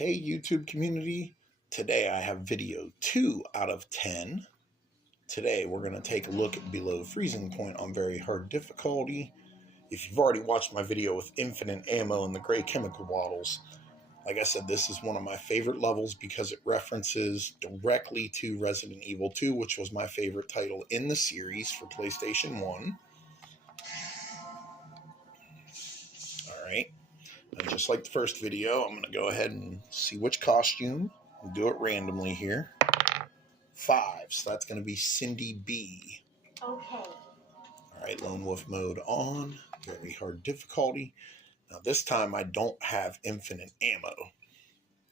Okay, YouTube community, today I have video 2 out of 10. Today we're going to take a look at below freezing point on very hard difficulty. If you've already watched my video with infinite ammo and the gray chemical bottles, like I said, this is one of my favorite levels because it references directly to Resident Evil 2, which was my favorite title in the series for PlayStation 1. Alright. And just like the first video, I'm going to go ahead and see which costume. We'll do it randomly here. 5, so that's going to be Cindy B. Okay. Alright, Lone Wolf mode on. Very hard difficulty. Now this time I don't have infinite ammo.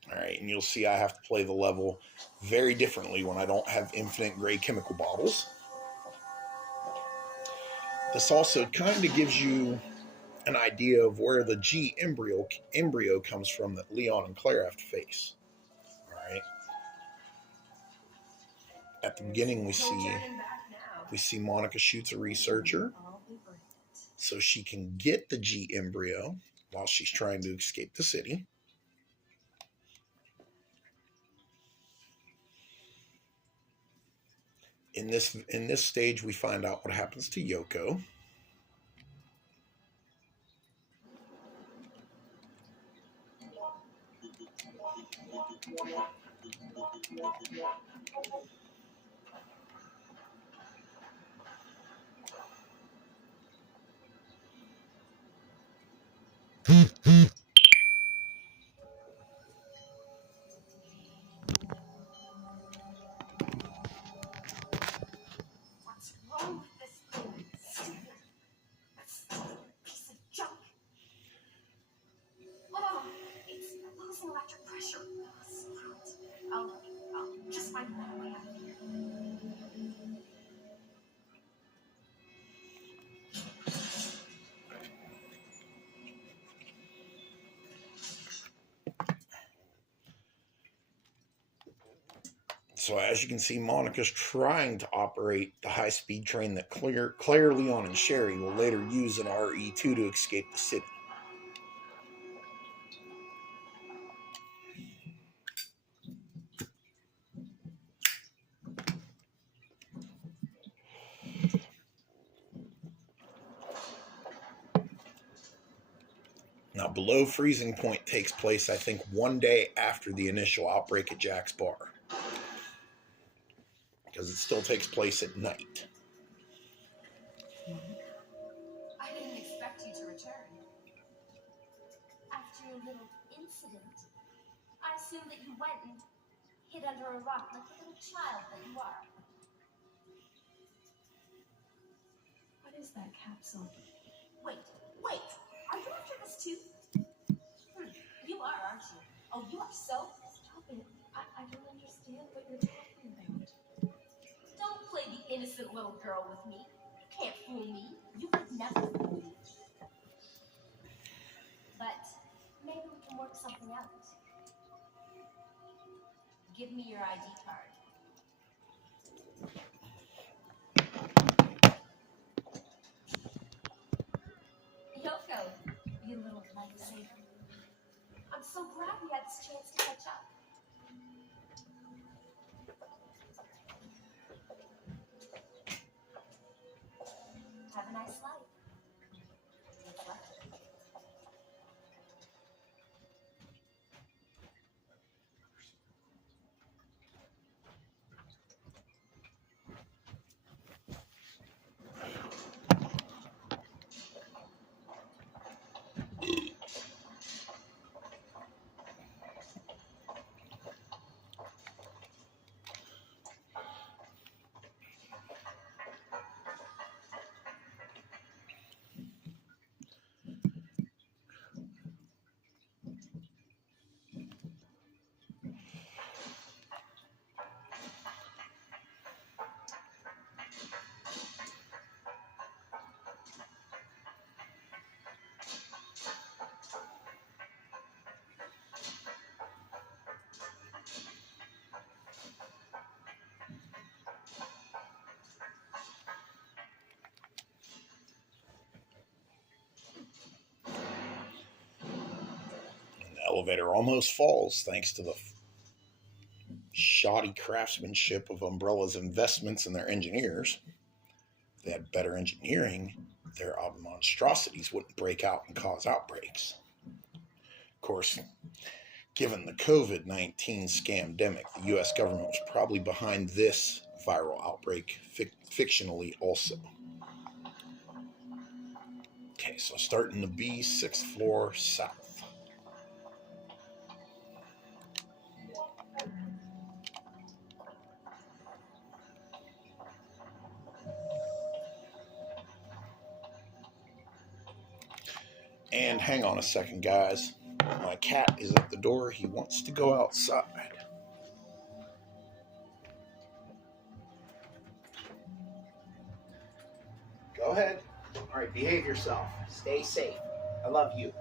Alright, and you'll see I have to play the level very differently when I don't have infinite gray chemical bottles. This also kind of gives you an idea of where the G embryo comes from that Leon and Claire have to face. Alright. At the beginning we see Monica shoots a researcher so she can get the G embryo while she's trying to escape the city. In this stage we find out what happens to Yoko. What's wrong with this thing? Stupid. That's a piece of junk. Oh, it's losing electric pressure. I'll just find another way out of here. So as you can see, Monica's trying to operate the high-speed train that Claire, Leon, and Sherry will later use in RE2 to escape the city. Now, below freezing point takes place, I think, one day after the initial outbreak at Jack's bar, because it still takes place at night. I didn't expect you to return. After your little incident, I assumed that you went and hid under a rock like the little child that you are. What is that capsule? Wait. Are you after this too? You are, aren't you? Oh, you are so... Stop it. I don't understand what you're talking about. Don't play the innocent little girl with me. You can't fool me. You could never fool me. But maybe we can work something out. Give me your ID card. Yoko, you little lifesaver. I'm so glad we had this chance to catch up. Have a nice life. What's left of it. elevator almost falls thanks to the shoddy craftsmanship of Umbrella's investments in their engineers. If they had better engineering, their monstrosities wouldn't break out and cause outbreaks. Of course, given the COVID-19 scamdemic, the US government was probably behind this viral outbreak fictionally also. Okay, so starting the B, 6th floor south. And hang on a second, guys. My cat is at the door. He wants to go outside. Go ahead. All right, behave yourself. Stay safe. I love you.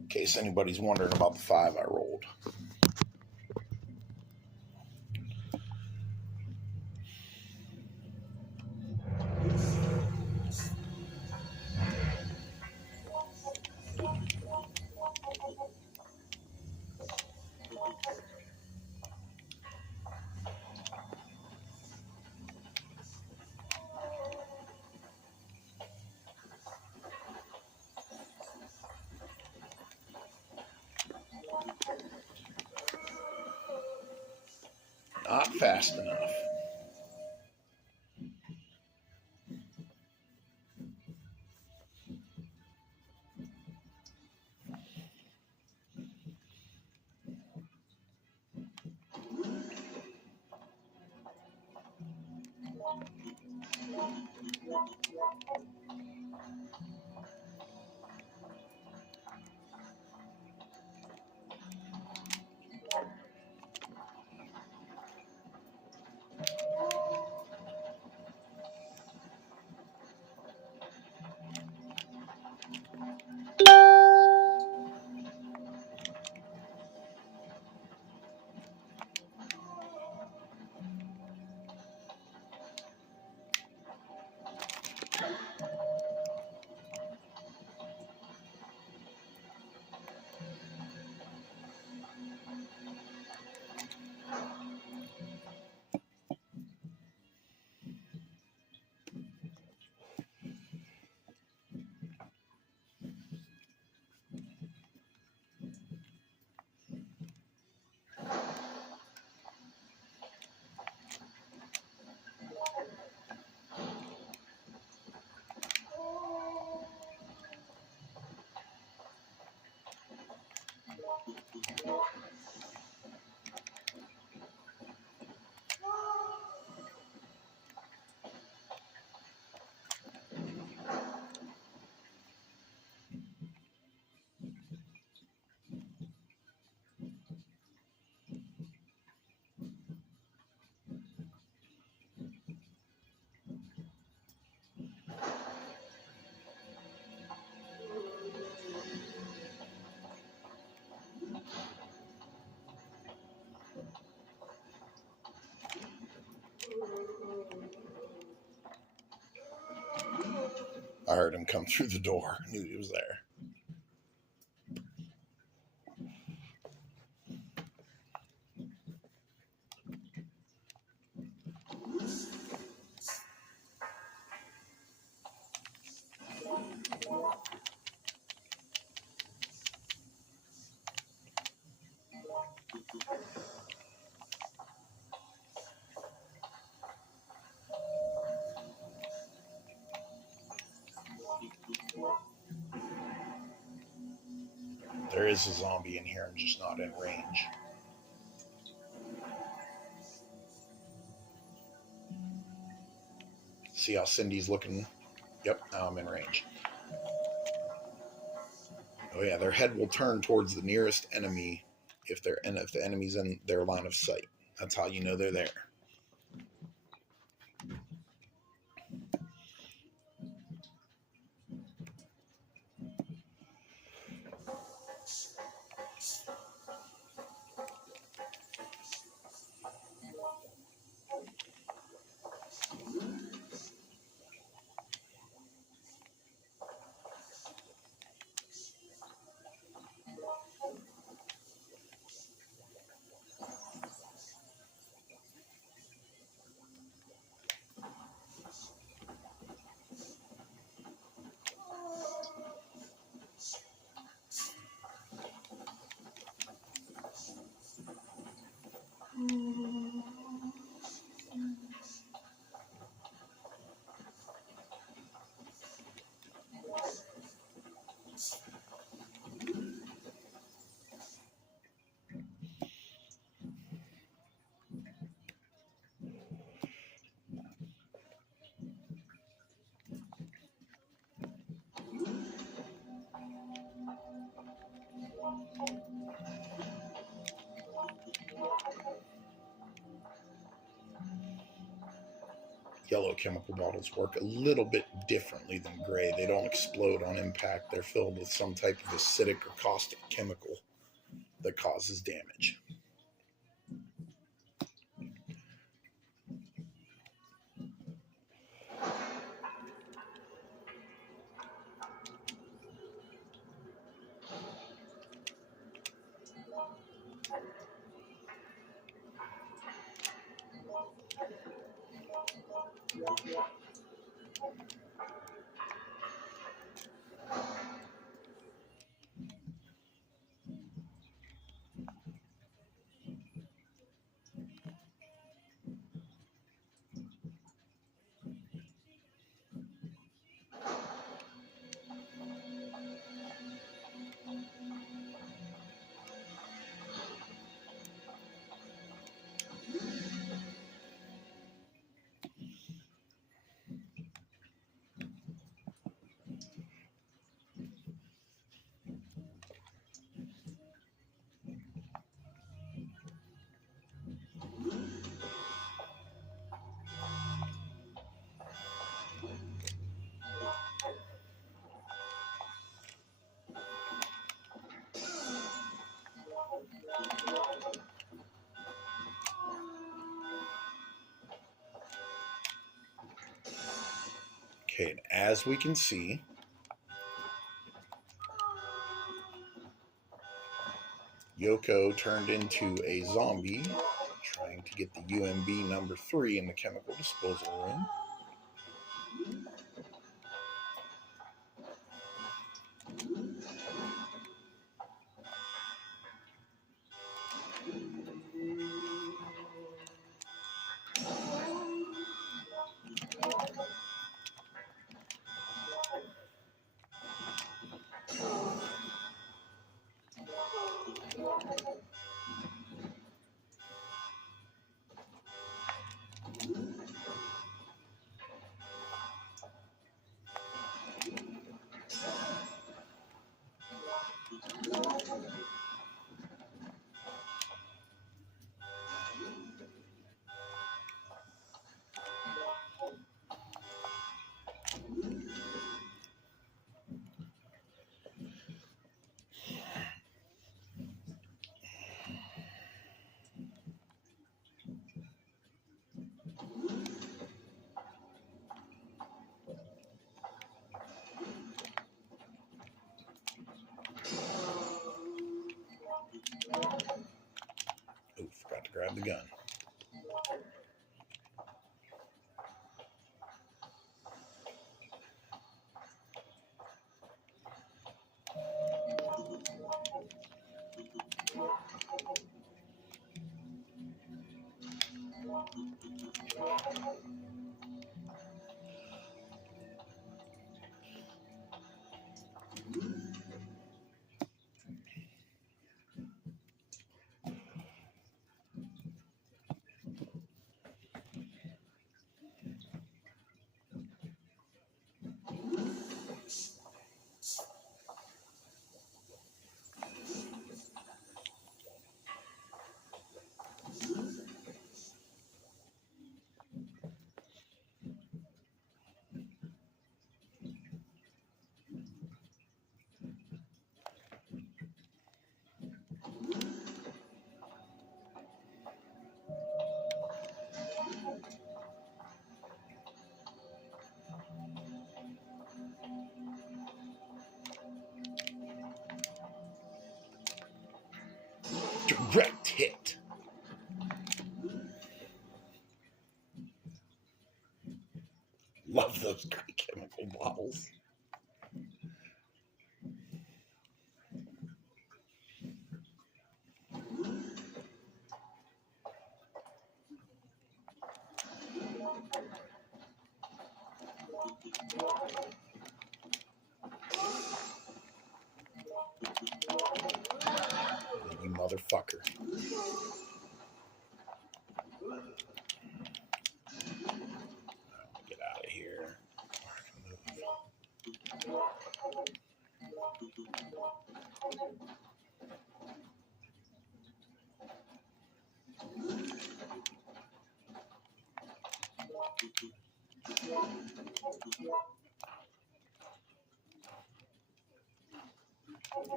In case anybody's wondering about the 5 I rolled. Not fast enough. I heard him come through the door. I knew he was there. There is a zombie in here. I'm just not in range. See how Cindy's looking? Yep, now I'm in range. Oh yeah, their head will turn towards the nearest enemy if the enemy's in their line of sight. That's how you know they're there. Yellow chemical bottles work a little bit differently than gray. They don't explode on impact. They're filled with some type of acidic or caustic chemical that causes damage. Okay, and as we can see, Yoko turned into a zombie trying to get the UMB number 3 in the chemical disposal room. Oh, forgot to grab the gun. Direct hit. Love those gray chemical bottles. You motherfucker. Get out of here.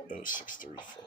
0634.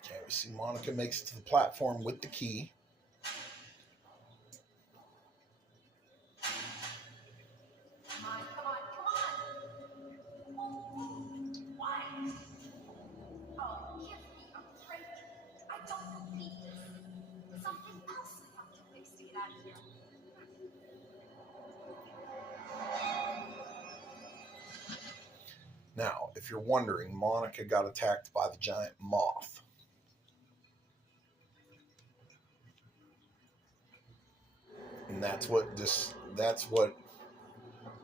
Okay, we see Monica makes it to the platform with the key. Come on, come on, come on! Why? Oh, give me a break. I don't believe this. Something else we have to fix to get out of here. Now, if you're wondering, Monica got attacked by the giant moth. And that's what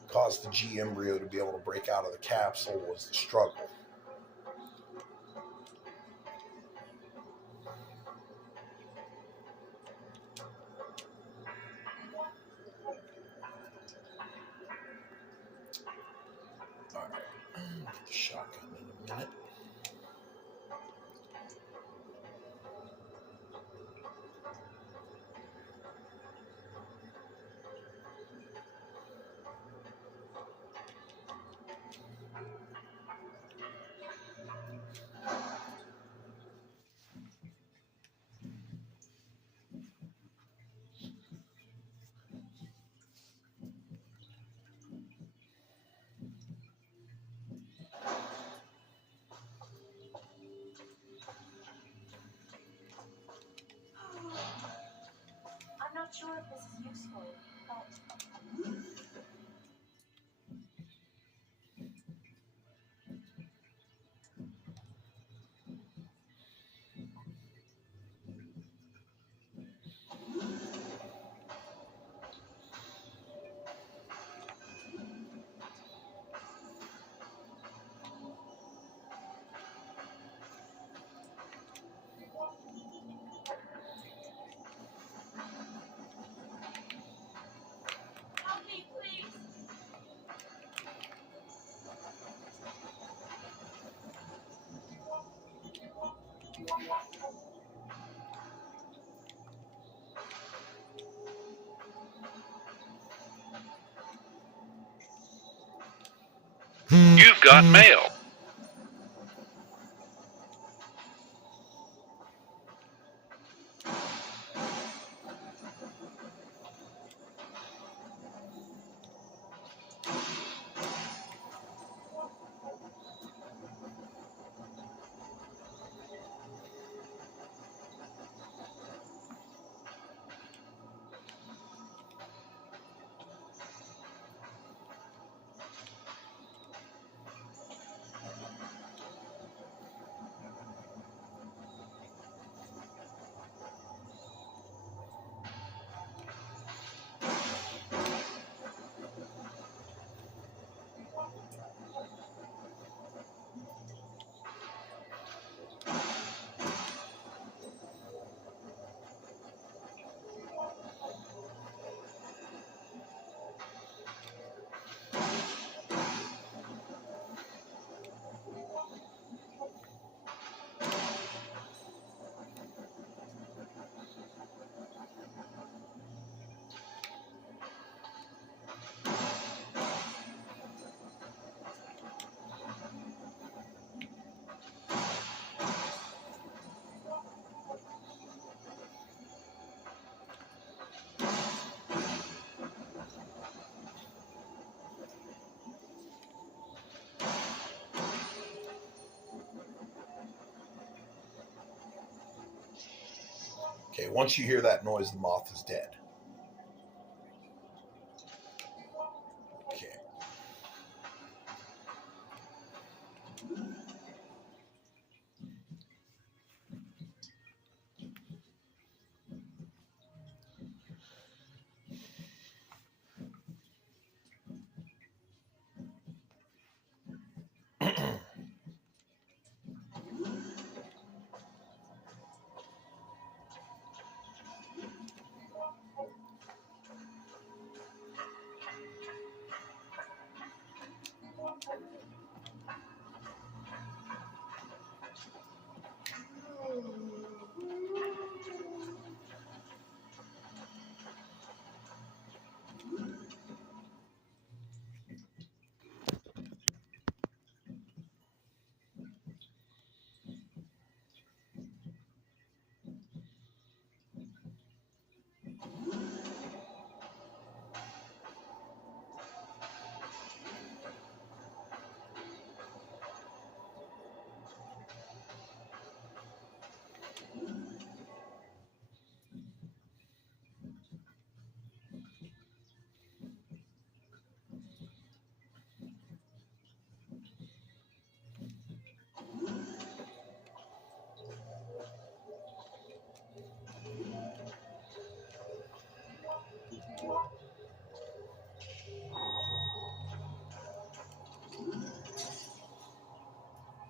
caused the G embryo to be able to break out of the capsule, was the struggle. All right, get the shotgun in a minute. not sure if this is useful, but help me, please. You've got mail. Okay, once you hear that noise, the moth is dead. Okay.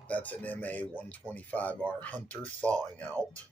That's an MA 125R Hunter thawing out.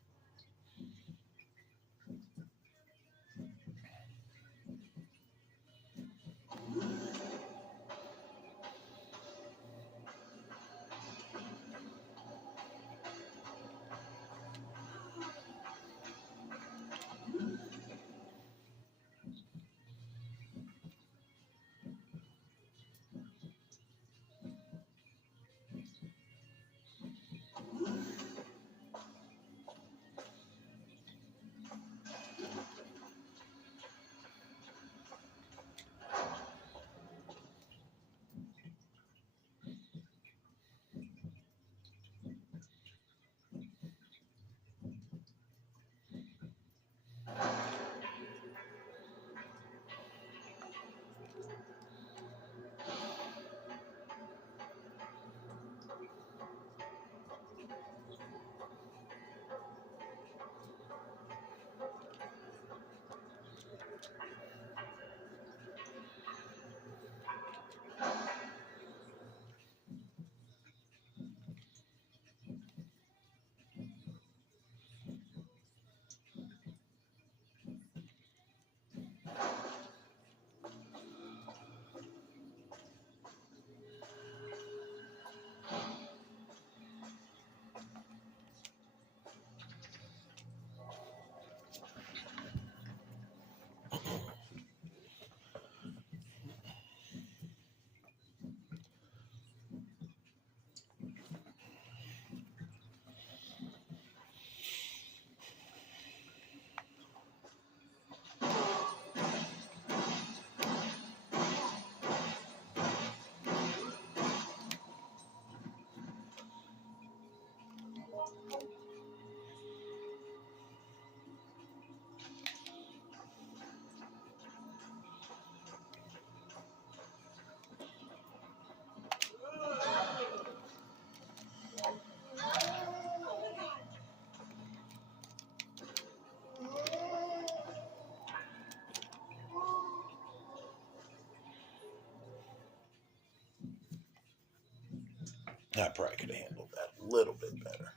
I probably could have handled that a little bit better.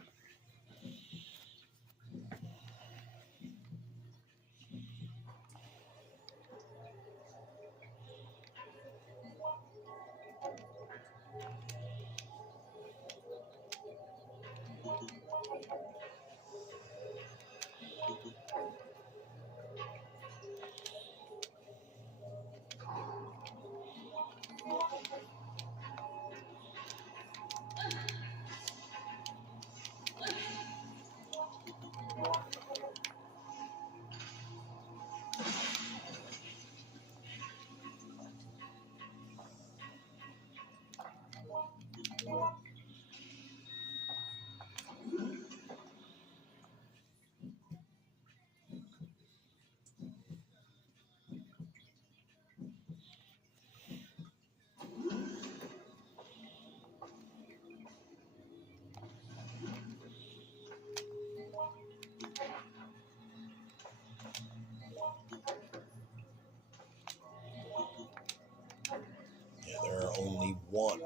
Yeah, there are only one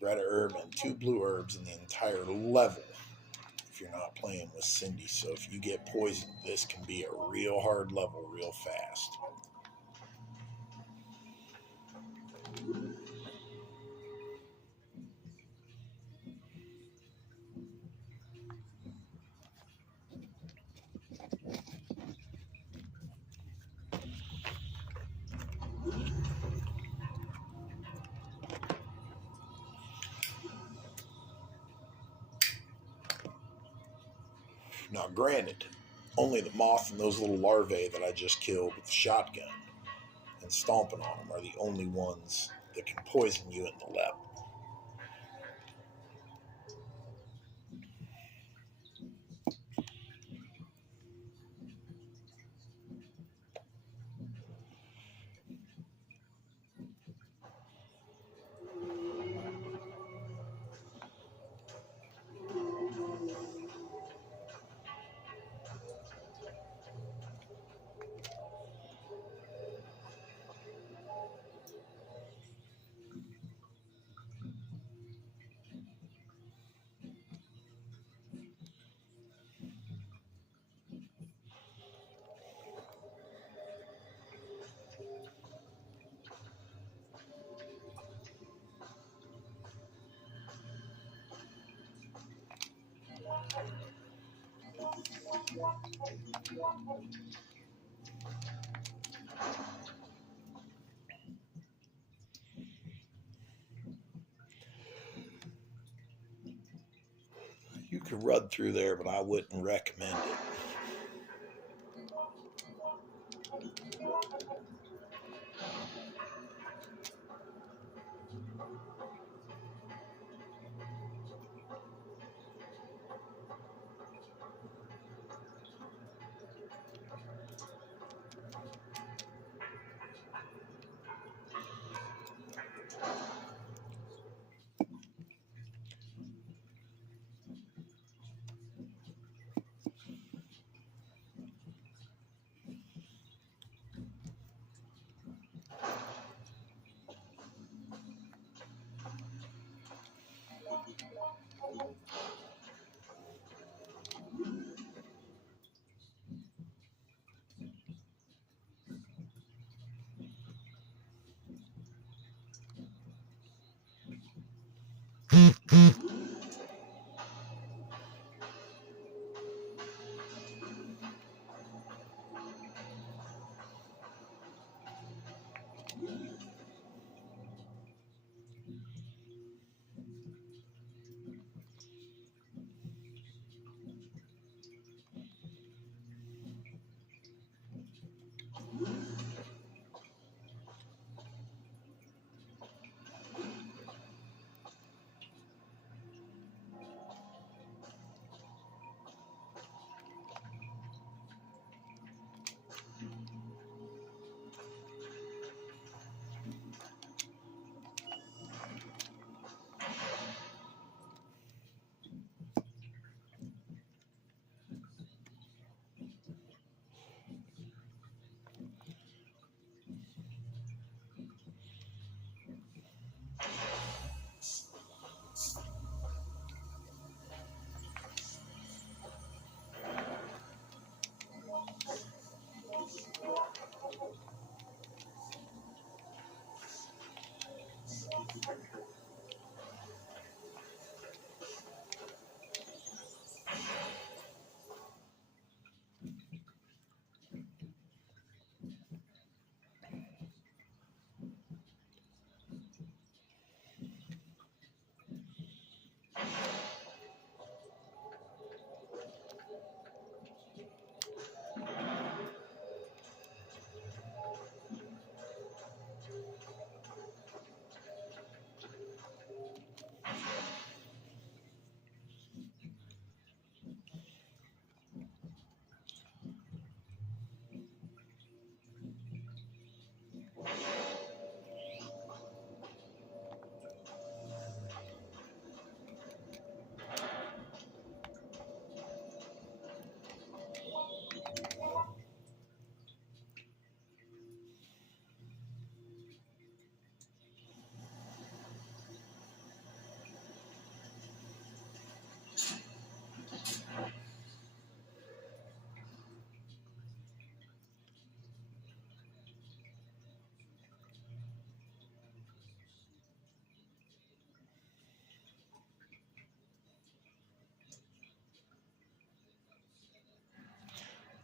red herb and 2 blue herbs in the entire level if you're not playing with Cindy. So if you get poisoned, this can be a real hard level real fast. Now, granted, only the moth and those little larvae that I just killed with the shotgun and stomping on them are the only ones that can poison you in the level. You could run through there, but I wouldn't recommend it.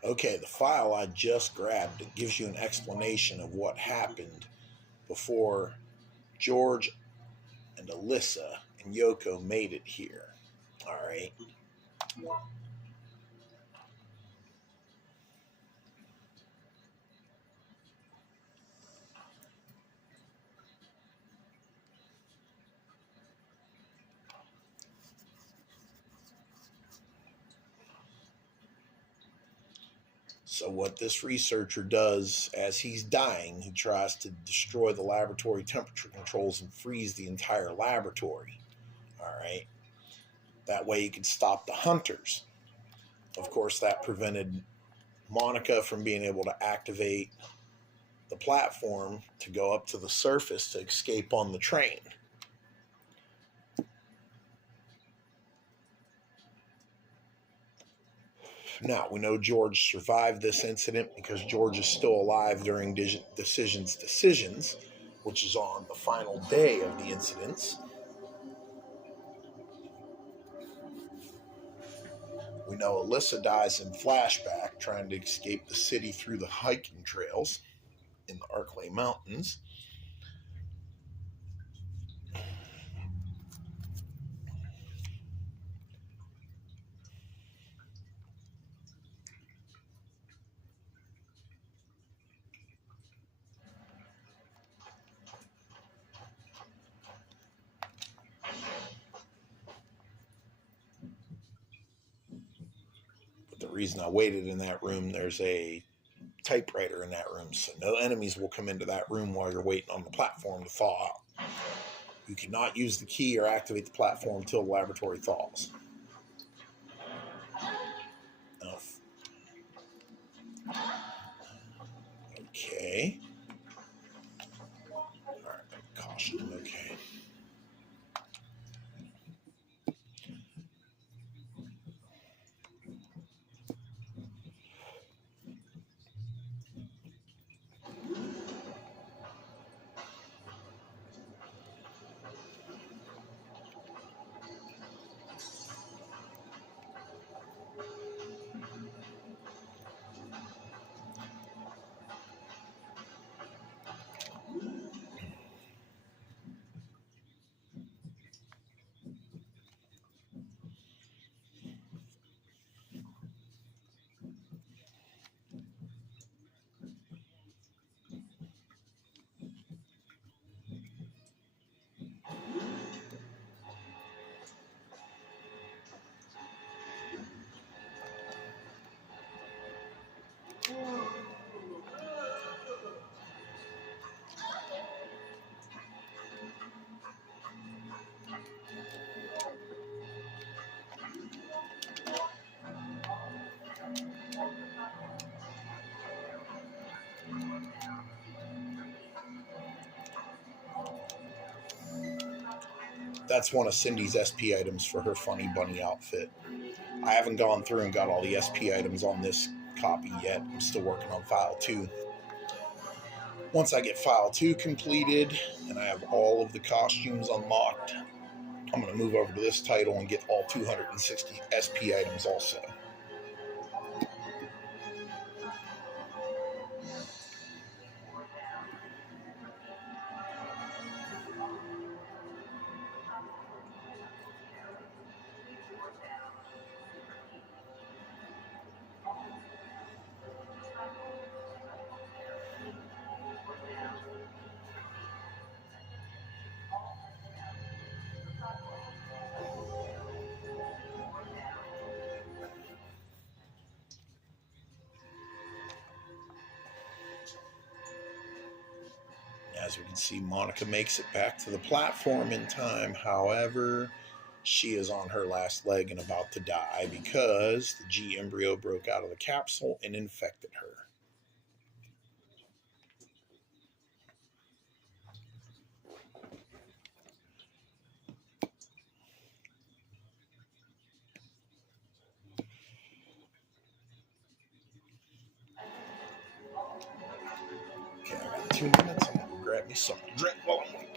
Okay, the file I just grabbed, it gives you an explanation of what happened before George and Alyssa and Yoko made it here. All right. So, what this researcher does as he's dying, he tries to destroy the laboratory temperature controls and freeze the entire laboratory. All right. That way, he could stop the hunters. Of course, that prevented Monica from being able to activate the platform to go up to the surface to escape on the train. Now, we know George survived this incident because George is still alive during Decisions, which is on the final day of the incidents. We know Alyssa dies in flashback trying to escape the city through the hiking trails in the Arklay Mountains. But the reason I waited in that room, there's a typewriter in that room, so no enemies will come into that room while you're waiting on the platform to thaw out. You cannot use the key or activate the platform until the laboratory thaws. Okay. Alright, caution, okay. That's one of Cindy's SP items for her funny bunny outfit. I haven't gone through and got all the SP items on this copy yet. I'm still working on file 2. Once I get file 2 completed and I have all of the costumes unlocked, I'm going to move over to this title and get all 260 SP items also. As we can see, Monica makes it back to the platform in time. However, she is on her last leg and about to die because the G embryo broke out of the capsule and infected her. Okay, I got 2 minutes. I'm going to grab me something to drink while I'm waiting.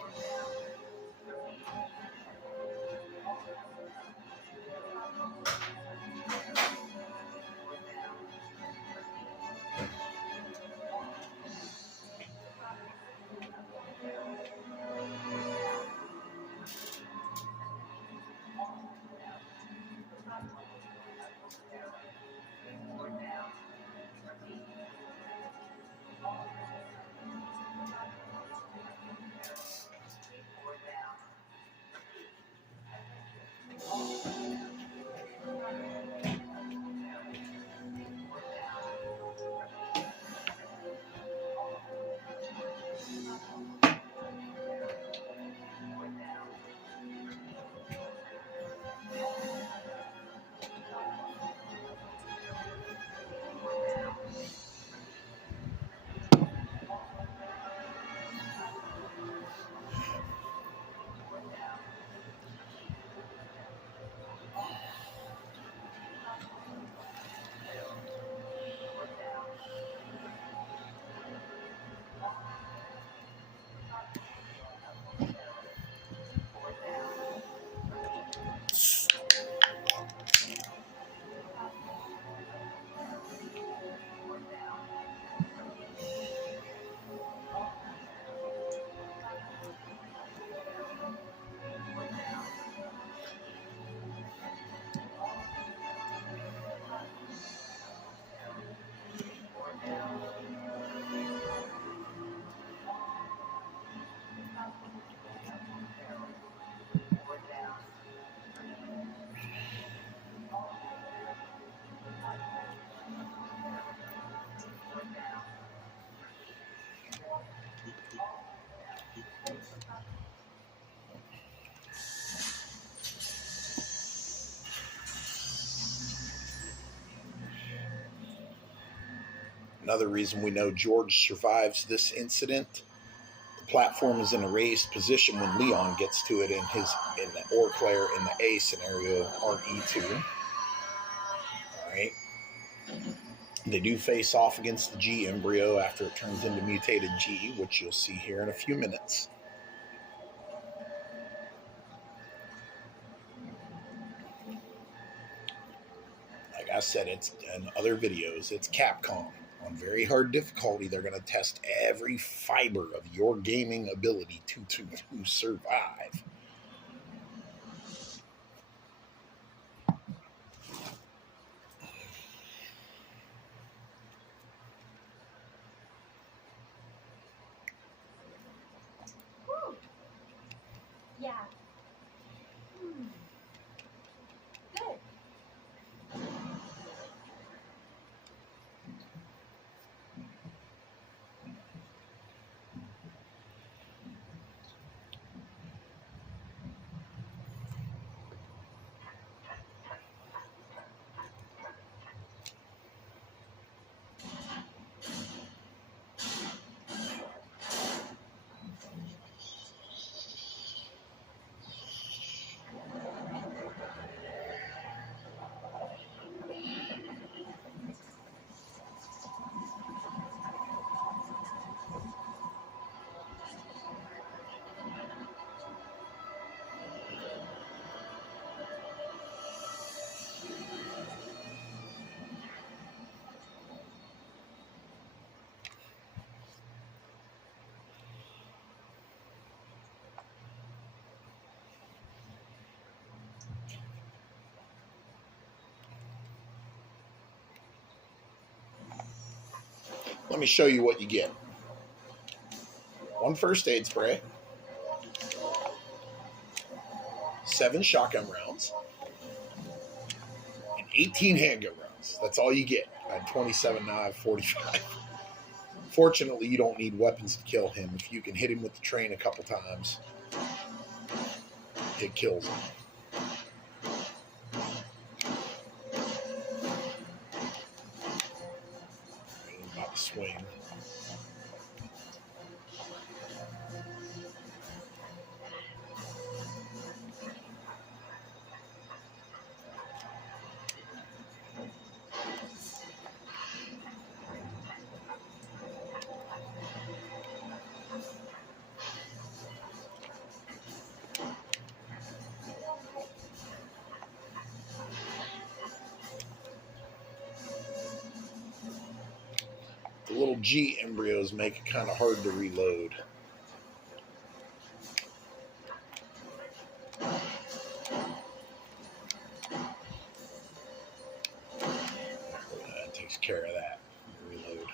Another reason we know George survives this incident, the platform is in a raised position when Leon gets to it in the Orc layer in the A scenario, RE2. Alright. They do face off against the G embryo after it turns into mutated G, which you'll see here in a few minutes. Like I said, it's in other videos, it's Capcom. On very hard difficulty, they're going to test every fiber of your gaming ability to survive. Whew. Yeah. Good. Let me show you what you get. 1 first aid spray, 7 shotgun rounds, and 18 handgun rounds. That's all you get. I had 27, now I have 45. Fortunately, you don't need weapons to kill him. If you can hit him with the train a couple times, it kills him. I'm about to swing. The little G embryos make it kind of hard to reload. That takes care of that. Reload.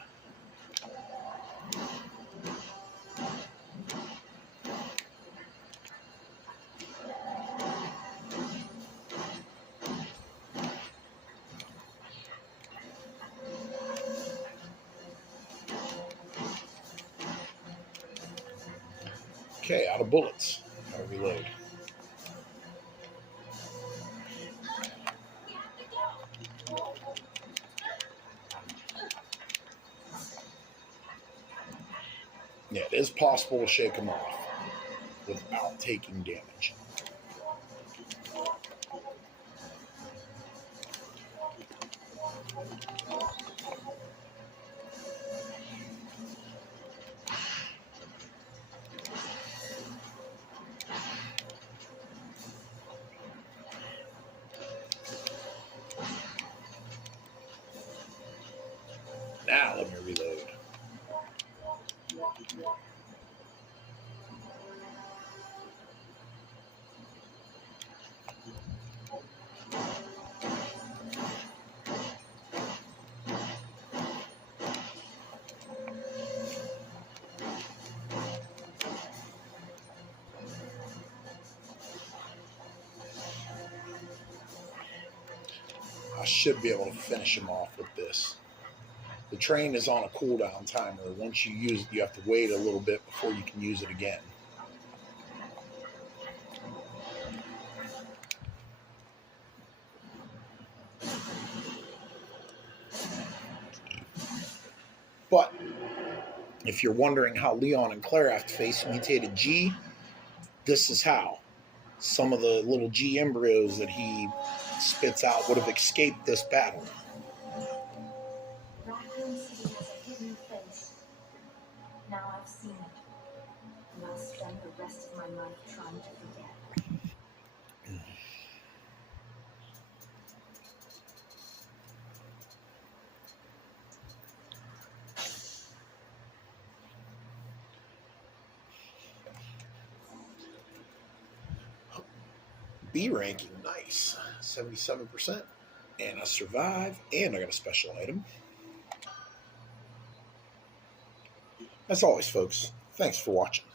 Okay, out of bullets. I'll reload. Yeah, it is possible to shake them off without taking damage. Now let me reload. I should be able to finish him off with this. The train is on a cooldown timer. Once you use it, you have to wait a little bit before you can use it again. But if you're wondering how Leon and Claire have to face mutated G, this is how. Some of the little G embryos that he spits out would have escaped this battle. Raccoon City has a hidden face. Now I've seen it, and I'll spend the rest of my life trying to forget. B ranking, nice. 77%. And I survive, and I got a special item. As always, folks, thanks for watching.